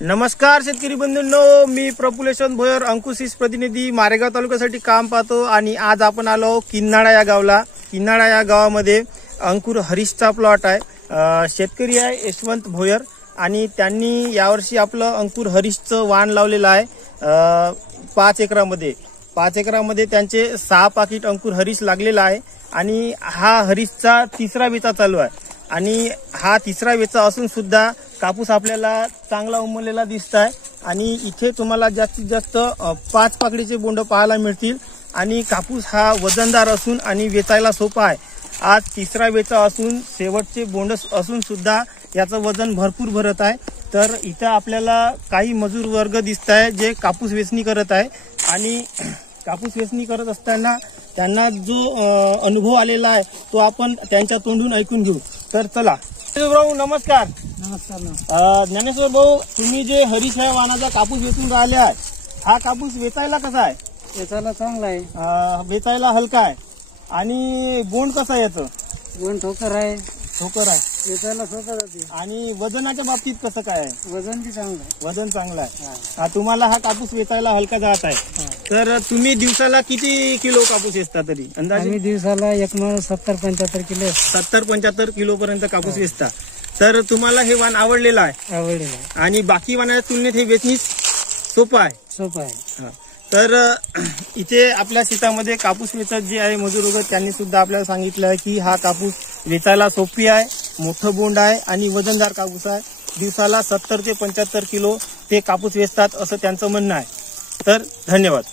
नमस्कार शेतकरी बंधूंनो, मी प्रफुल्ल भोयर अंकुशीस प्रतिनिधी मारेगाव तालुक्यासाठी काम पाहतो आणि आज आपण आलो किन्नाळा या गावला। किन्नाळा या गावामध्ये अंकुर हरीशचा प्लॉट आहे। शेतकरी आहे यशवंत भोयर आणि त्यांनी यावर्षी आपलं अंकुर हरीशचं वाण लावलेलं आहे 5 एकरामध्ये। 5 एकरामध्ये त्यांचे 6 पाकिट अंकुर हरीश लागलेला आहे आणि हा हरीशचा तिसरा वेचा चालू आहे आणि हा तिसरा वेचा असून सुद्धा कापूस आपल्याला चांगला उमललेला दिसत आहे आणि इथे तुम्हाला जास्तीत जास्त 5 पाकळीचे बोंड पाहायला मिळतील आणि कापूस हा वजनदार असून आणि वेचायला सोपा आहे। आज तिसरा वेचा असून शेवटचे बोंड असून सुद्धा याचं वजन भरपूर भरत आहे। तर इथं आपल्याला काही मजूर वर्ग दिसत आहे जे कापूस वेचणी करत आहे आणि कापूस वेचणी करत असताना त्यांना जो अनुभव आलेला आहे तो आपण त्यांच्या तोंडून ऐकून घेऊ। तर चला भाऊ, नमस्कार। नमस्कार ज्ञानेश्वर भाऊ, तुम्ही जे हरीश या वाणाचा कापूस वेचून राहिले आहे, हा कापूस वेचायला कसा आहे? वेचायला चांगला आहे, वेचायला हलका आहे आणि बोंड कसं आहे याचं? बोंड ठोकर आहे, वेचायला सोपं जाते आणि वजनाच्या बाबतीत कसं काय आहे? वजन बी चांगलं आहे, वजन चांगलं आहे। तुम्हाला हा कापूस वेचायला हलका जात आहे। तर तुम्ही दिवसाला किती किलो कापूस वेचता तरी अंदाजे? आम्ही दिवसाला 70-75 किलो 70-75 किलो पर्यंत कापूस वेचता। तर तुम्हाला हे वाण आवडलेलं आहे? आवडलेलं आहे आणि बाकी वाणाच्या तुलनेत हे वेचणीस सोपं आहे? सोपं आहे। तर इथे आपल्या शेतामध्ये कापूस वेचत जे आहे मजूर वर्ग, त्यांनी सुद्धा आपल्याला सांगितलं आहे की हा कापूस वेचायला सोपी आहे, मोठं बोंड आहे आणि वजनदार कापूस आहे। दिवसाला 70 ते 75 किलो ते कापूस वेचतात असं त्यांचं म्हणणं आहे। तर धन्यवाद।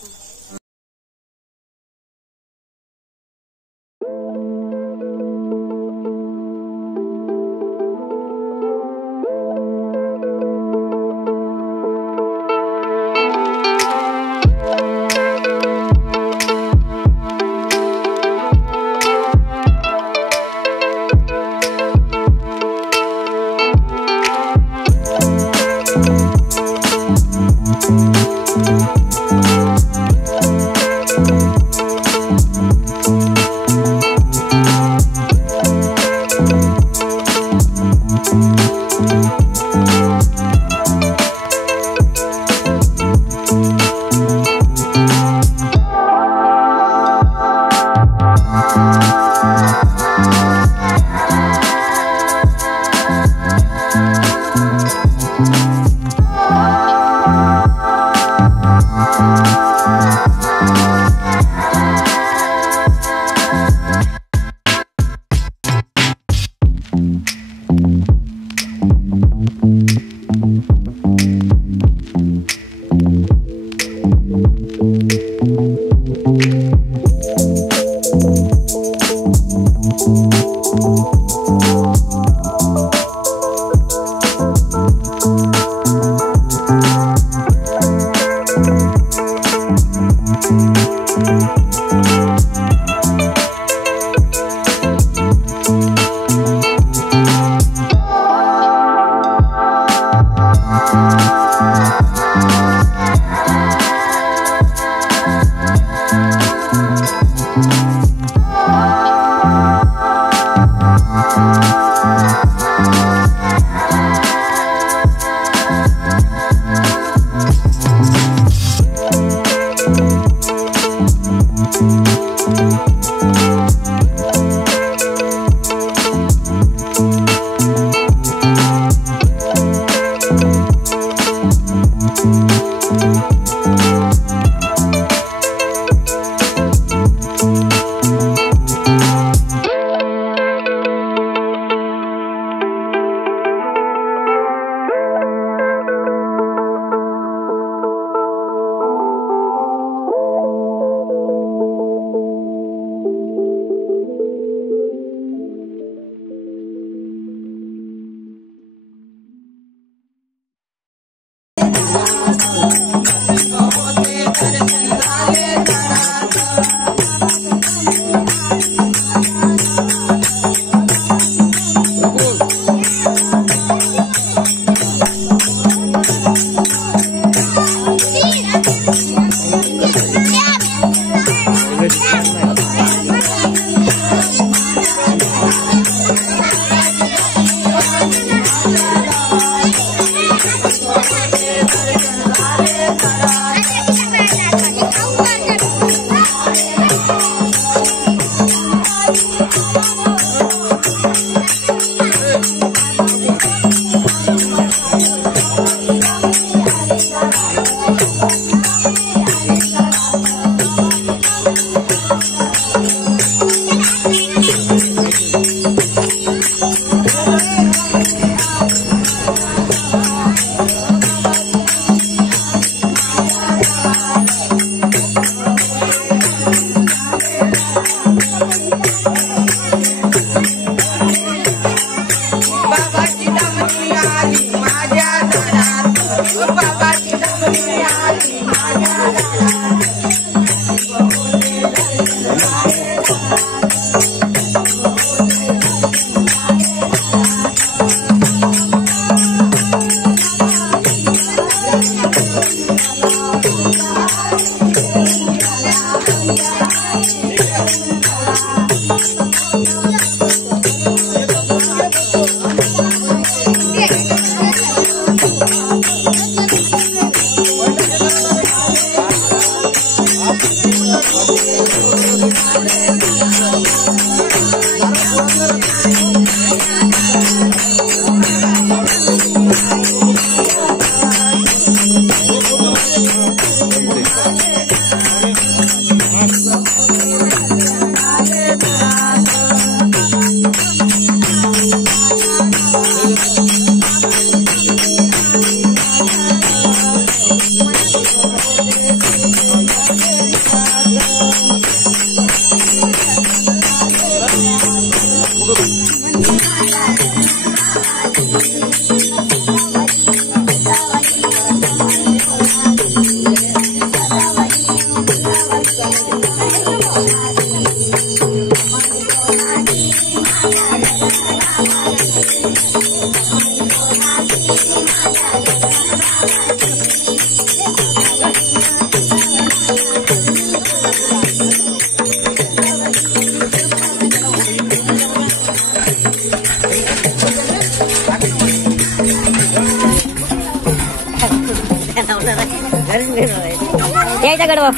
यायचा गडवा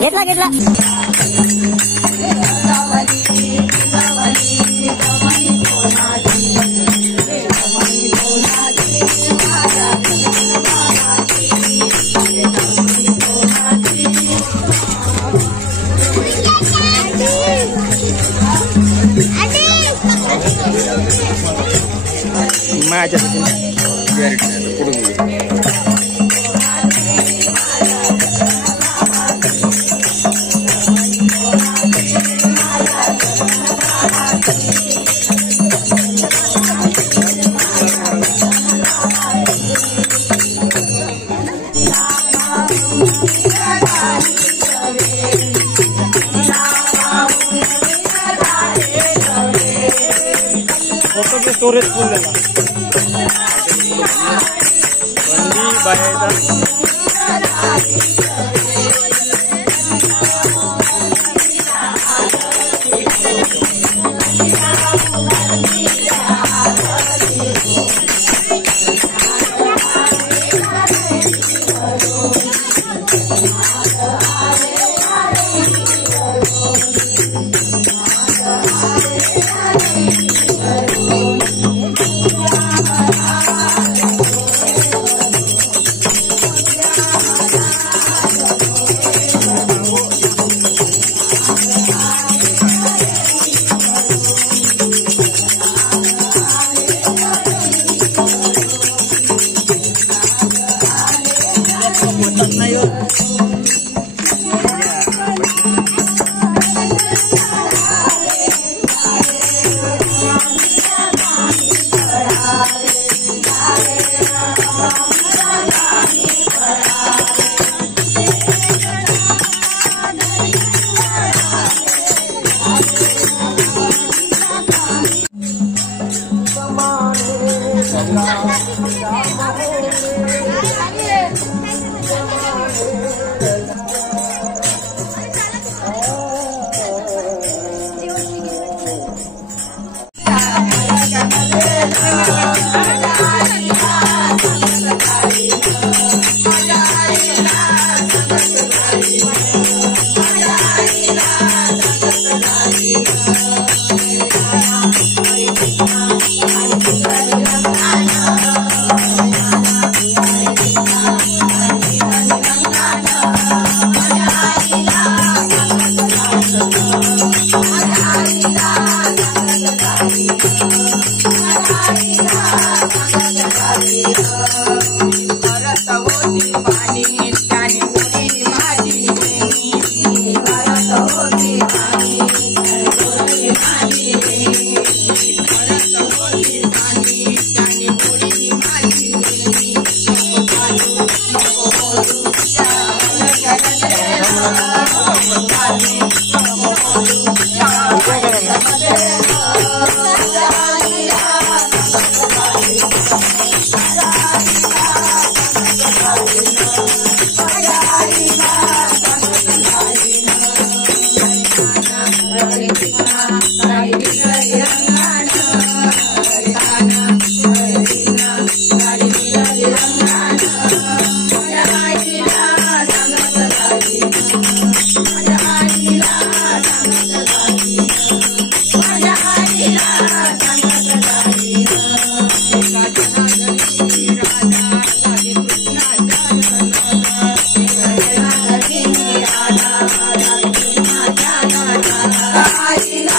घेतला घेतला माझ्या स्टोरेज फुल झाला बंदी बाहेर I